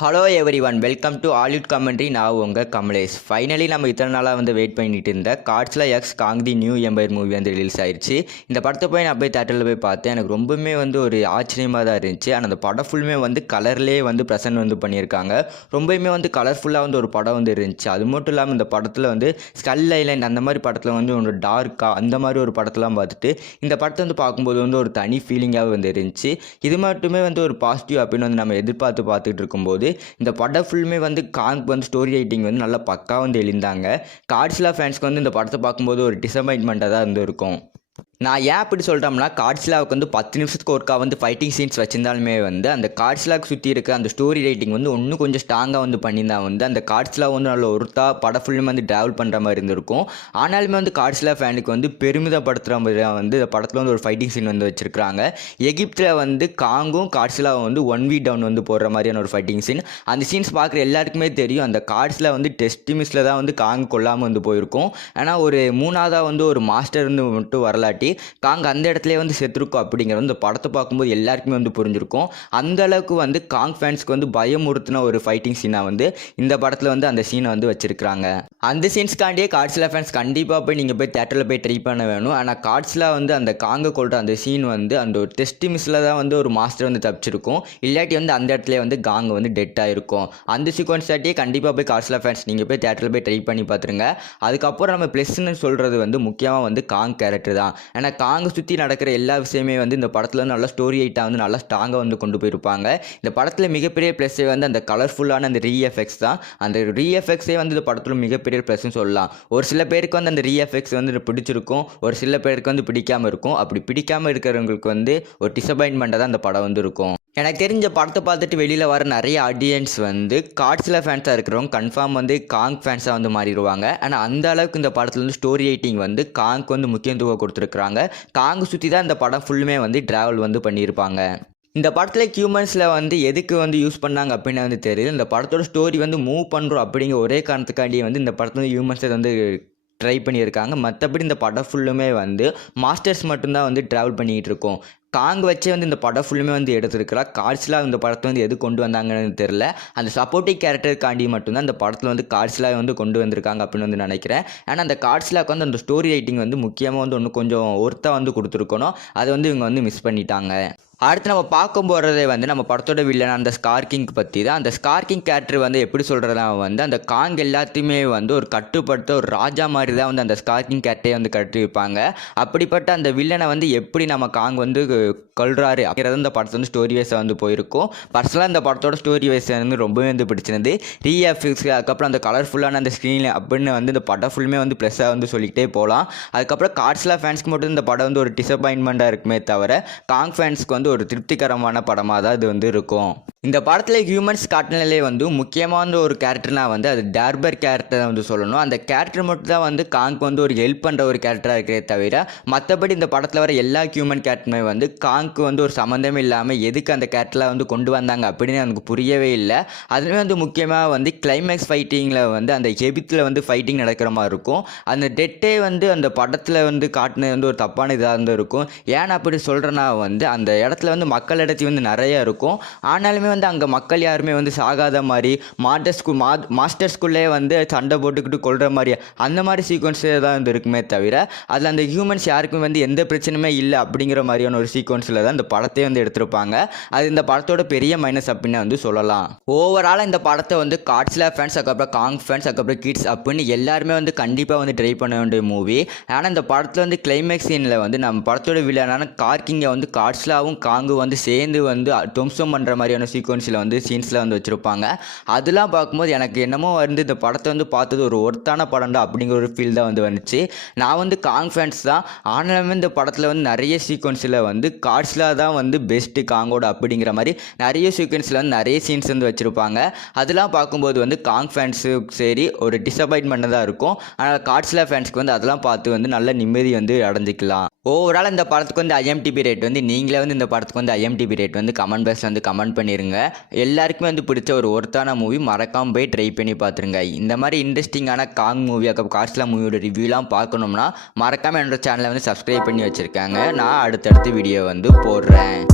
Hello every one, welcome to ஆலிவுட் commentary. நான் உங்கள் Kamlesh. Finally நம்ம இத்தனை நாளாக வெயிட் பண்ணிட்டு இருந்த காட்ஸ்லா எக்ஸ் காங் தி நியூ எம்பையர் மூவி ரிலீஸ் ஆயிடுச்சு. இந்த படத்தை நான் தேட்டரில் போய் பார்த்தேன். எனக்கு ரொம்பவுமே ஒரு ஆச்சரியமாக தான் இருந்துச்சு. ஆனால் அந்த படம் ஃபுல்லுமே கலர்லேயே ப்ரெசென்ட் பண்ணியிருக்காங்க. ரொம்பவுமே கலர்ஃபுல்லாக ஒரு படம் இருந்துச்சு. அது மட்டும் இல்லாமல் இந்த படத்தில் ஸ்கல் ஐலண்ட் அந்த மாதிரி படத்தில் ஒரு டார்க்காக அந்த மாதிரி ஒரு படத்தெல்லாம் பார்த்துட்டு இந்த படத்தை பார்க்கும்போது ஒரு தனி ஃபீலிங்காக இருந்துச்சு. இது மட்டுமே ஒரு பாசிட்டிவ் அப்படின்னு நம்ம எதிர்பார்த்து பார்த்துட்டு இருக்கும்போது இந்த படம் ஃபுல்லுமே காங் ஸ்டோரி ரைட்டிங் நல்லா பக்கா எழுந்தாங்க. காட்ஸ்லா ஃபேன்ஸ்க்கு இந்த படத்தை பார்க்கும்போது ஒரு டிசப்பாயின்மெண்ட்டாக தான் இருந்திருக்கும். நான் ஏன் அப்படி சொல்கிறோம்னா, காட்ஸ்லாவுக்கு 10 நிமிஷத்துக்கு ஒருக்கா ஃபைட்டிங் சீன்ஸ் வச்சிருந்தாலுமே அந்த காட்ஸ்லாவுக்கு சுற்றி இருக்க அந்த ஸ்டோரி ரைட்டிங் இன்னும் கொஞ்சம் ஸ்ட்ராங்காக பண்ணியிருந்தா அந்த காட்ஸ்லா நல்ல ஒருத்தா படம் ஃபுல்லுமே ட்ராவல் பண்ணுற மாதிரி இருந்திருக்கும். ஆனாலுமே காட்ஸ்லா ஃபேனுக்கு பெருமிதப்படுத்துகிற மாதிரி இந்த படத்தில் ஒரு ஃபைட்டிங் சீன் வச்சிருக்காங்க. எகிப்தில் காங்கும் காட்ஸ்லாவும் 1v டவுன் போடுற மாதிரியான ஒரு ஃபைட்டிங் சீன். அந்த சீன்ஸ் பார்க்குற எல்லாருக்குமே தெரியும். அந்த காட்ஸ்லா டெஸ்ட் மிஸ்ஸில் தான் காங் கொல்லாமல் போயிருக்கும். ஆனால் ஒரு மூணாவதாக ஒரு மாஸ்டர் மட்டும் வரலாட்டி காங் அந்த இடத்துல செத்துருக்கும் அப்படிங்கிறது இந்த படத்தை பார்க்கும்போது எல்லாருக்குமே புரிஞ்சிருக்கும். அந்த அளவுக்கு காங் ஃபேன்ஸ்க்கு பயமுறுத்தின ஒரு ஃபைட்டிங் சீனாக இந்த படத்தில் அந்த சீனை வச்சிருக்காங்க. அந்த சீன்ஸ்காண்டியே காட்ஸ்லா ஃபேன்ஸ் கண்டிப்பாக நீங்கள் தேட்டரில் போய் ட்ரை பண்ண வேணும். ஆனால் காட்ஸ்லா அந்த காங்கை கொள்கிற அந்த சீன் அந்த ஒரு டெஸ்ட் மிஸ்ஸில் தான் ஒரு மாஸ்டர் தப்பிச்சிருக்கும். இல்லாட்டி அந்த இடத்துல காங் டெட் ஆகிருக்கும். அந்த சீக்வன்ஸ் ஆட்டியே கண்டிப்பாக போய் காட்ஸ்லா ஃபேன்ஸ் நீங்கள் போய் தேட்டரில் போய் ட்ரை பண்ணி பார்த்துருங்க. அதுக்கப்புறம் நம்ம ப்ளஸ்ன்னு சொல்கிறது முக்கியமாக காங் கேரக்டர் தான். ஏன்னா காங்கை சுற்றி நடக்கிற எல்லா விஷயமே இந்த படத்தில் நல்லா ஸ்டோரி ஐட்டாக நல்லா ஸ்ட்ராங்காக கொண்டு போயிருப்பாங்க. இந்த படத்தில் மிகப்பெரிய ப்ளஸ்ஸே அந்த கலர்ஃபுல்லான அந்த ரீஎஃபெக்ட்ஸ் தான். அந்த ரீஎஃபெக்ட்ஸே இந்த படத்தில் மிகப்பெரிய ப்ளஸ்ன்னு சொல்லலாம். ஒரு சில பேருக்கு அந்த ரீஎஃபெக்ட்ஸ் பிடிச்சிருக்கும், ஒரு சில பேருக்கு பிடிக்காமல் இருக்கும். அப்படி பிடிக்காமல் இருக்கிறவங்களுக்கு ஒரு டிசப்பாயின்மெண்ட்டாக தான் அந்த படம் இருக்கும். எனக்கு தெரிஞ்ச படத்தை பார்த்துட்டு வெளியில் வர நிறைய ஆடியன்ஸ் காட்ஸ்லா ஃபேன்ஸாக இருக்கிறவங்க கன்ஃபார்ம் காங் ஃபேன்ஸாக மாறிடுவாங்க. ஆனால் அந்த அளவுக்கு இந்த படத்தில் ஸ்டோரி ரைட்டிங் காங்க்கு முக்கியத்துவம் கொடுத்துருக்குறாங்க. காங்கு சுற்றி தான் இந்த படம் ஃபுல்லுமே ட்ராவல் பண்ணியிருப்பாங்க. இந்த படத்தில் ஹியூமன்ஸில் எதுக்கு யூஸ் பண்ணாங்க அப்படின்னு தெரியுது. இந்த படத்தோட ஸ்டோரி மூவ் பண்ணுறோம் அப்படிங்கிற ஒரே காரணத்துக்காண்டியே இந்த படத்தில் ஹியூமன்ஸை ட்ரை பண்ணியிருக்காங்க. மற்றபடி இந்த படம் ஃபுல்லுமே மாஸ்டர்ஸ் மட்டும்தான் ட்ராவல் பண்ணிக்கிட்டு இருக்கோம். காங் வச்சே இந்த படம் ஃபுல்லுமே எடுத்துருக்கிறா. காட்ஸ்லா இந்த படத்தை எது கொண்டு வந்தாங்கன்னு தெரில. அந்த சப்போர்ட்டிவ் கேரக்டருக்காண்டி மட்டும்தான் அந்த படத்தில் காட்ஸ்லா கொண்டு வந்திருக்காங்க அப்படின்னு நினைக்கிறேன். ஏன்னா அந்த காட்ஸ்லாவுக்கு அந்த ஸ்டோரி ரைட்டிங் முக்கியமாக ஒன்று கொஞ்சம் ஒருத்தா கொடுத்துருக்கணும். அதை இவங்க மிஸ் பண்ணிட்டாங்க. அடுத்து நம்ம பார்க்க போகிறதே நம்ம படத்தோட வில்லன் அந்த ஸ்கார்கிங் பற்றி தான். அந்த ஸ்கார்கிங் கேரக்டர் எப்படி சொல்கிறதா அந்த காங் எல்லாத்தையுமே ஒரு கட்டுப்படுத்த ஒரு ராஜா மாதிரி தான் அந்த ஸ்கார்கிங் கேரக்டரை கட்டியிருப்பாங்க. அப்படிப்பட்ட அந்த வில்லனை எப்படி நம்ம காங் கொள்றாரு அப்படிங்கிறது இந்த படத்தை ஸ்டோரி வைஸாக போயிருக்கும். பர்சனலாக இந்த படத்தோட ஸ்டோரி வைஸ் ரொம்பவே பிடிச்சிருந்தது. ரீஎஃபெக்ட்ஸ், அதுக்கப்புறம் அந்த கலர்ஃபுல்லான அந்த ஸ்க்ரீன் அப்படின்னு இந்த படம் ஃபுல்லுமே ப்ளஸ்ஸாக சொல்லிக்கிட்டே போகலாம். அதுக்கப்புறம் காட்ஸ்லா ஃபேன்ஸ்க்கு மட்டும் இந்த படம் ஒரு டிசப்பாயின்மெண்ட்டாக இருக்குமே தவிர காங் ஃபேன்ஸ்க்கு ஒரு திருப்திகரமான படமாக தான் இது இருக்கும். இந்த படத்தில் ஹியூமன்ஸ் காட்டினாலே முக்கியமான ஒரு கேரக்டர்னா அது டார்பர் கேரக்டர் சொல்லணும். அந்த கேரக்டர் மட்டும் தான் காங்க்கு ஒரு ஹெல்ப் பண்ணுற ஒரு கேரக்டராக இருக்கிறதே தவிர மற்றபடி இந்த படத்தில் வர எல்லா ஹியூமன் கேரக்டருமே காங்க்கு ஒரு சம்மந்தமே இல்லாமல் எதுக்கு அந்த கேரக்டரில் கொண்டு வந்தாங்க அப்படின்னு எனக்கு புரியவே இல்லை. அதுவே முக்கியமாக கிளைமேக்ஸ் ஃபைட்டிங்கில் அந்த எபித்தில் ஃபைட்டிங் நடக்கிற மாதிரி இருக்கும். அந்த டெட்டே அந்த படத்தில் காட்டினது ஒரு தப்பான இதாக இருக்கும். ஏன் அப்படி சொல்கிறேன்னா அந்த இடத்துல மக்கள் இடத்தி நிறைய இருக்கும். ஆனாலுமே அங்கே மக்கள் யாருமே சாகாத மாதிரி மாஸ்டர் ஸ்கூல்லே சண்டை போட்டுக்கிட்டு கொள்கிற மாதிரி அந்த மாதிரி சீக்வன்ஸே தான் இருக்குமே தவிர அதில் அந்த ஹியூமன்ஸ் யாருக்குமே எந்த பிரச்சனையுமே இல்லை அப்படிங்கிற மாதிரியான ஒரு சீக்வன்ஸில் தான் இந்த படத்தை எடுத்திருப்பாங்க. அது இந்த படத்தோட பெரிய மைனஸ் அப்படின்னு சொல்லலாம். ஓவராலாக இந்த படத்தை காட்ஸ்லா ஃபேன்ஸ், அதுக்கப்புறம் காங் ஃபேன்ஸ், அதுக்கப்புறம் கிட்ஸ் அப்படின்னு எல்லாருமே கண்டிப்பாக ட்ரை பண்ண வேண்டிய மூவி. ஆனால் இந்த படத்தில் கிளைமேக்ஸ் சீனில் நம்ம படத்தோட வில்லனான கார்கிங்கை காட்ஸ்லாவும் காங்கு சேர்ந்து துவம்சம் பண்ணுற மாதிரியான சீக்வன்ஸில் சீன்ஸில் வச்சுருப்பாங்க. அதெல்லாம் பார்க்கும்போது எனக்கு என்னமோ இந்த படத்தை பார்த்தது ஒரு ஒர்த்தான படம்டா அப்படிங்கிற ஒரு ஃபீல் தான் வந்துச்சு. நான் காங் ஃபேன்ஸ் தான். ஆனாலுமே இந்த படத்தில் நிறைய சீக்வன்ஸில் காட்ஸ்லா தான் பெஸ்ட்டு காங்கோட அப்படிங்கிற மாதிரி நிறைய சீக்வன்ஸில் நிறைய சீன்ஸ் வச்சுருப்பாங்க. அதெல்லாம் பார்க்கும்போது காங் ஃபேன்ஸுக்கு சரி ஒரு டிசப்பாயின்மெண்ட் தான் இருக்கும். ஆனால் காட்ஸ்லா ஃபேன்ஸ்க்கு அதெல்லாம் பார்த்து நல்ல நிம்மதி அடைஞ்சிக்கலாம். ஓவரால் இந்த படத்துக்கு ஐஎம்டிபி ரேட் நீங்களே இந்த படத்துக்கு ஐஎம்டிபி ரேட் கமெண்ட் பாக்ஸில் கமெண்ட் பண்ணிடுங்க. எல்லாருக்குமே பிடிச்ச ஒரு ஒர்த்தான மூவி, மறக்காமல் போய் ட்ரை பண்ணி பார்த்துருங்க. இந்த மாதிரி இன்ட்ரெஸ்டிங்கான காங் மூவி, அப்புறம் காட்ஸ்லா மூவியோட ரிவ்யூலாம் பார்க்கணும்னா மறக்காமல் என்னோட சேனலை சப்ஸ்கிரைப் பண்ணி வச்சுருக்காங்க. நான் அடுத்தடுத்து வீடியோ போடுறேன்.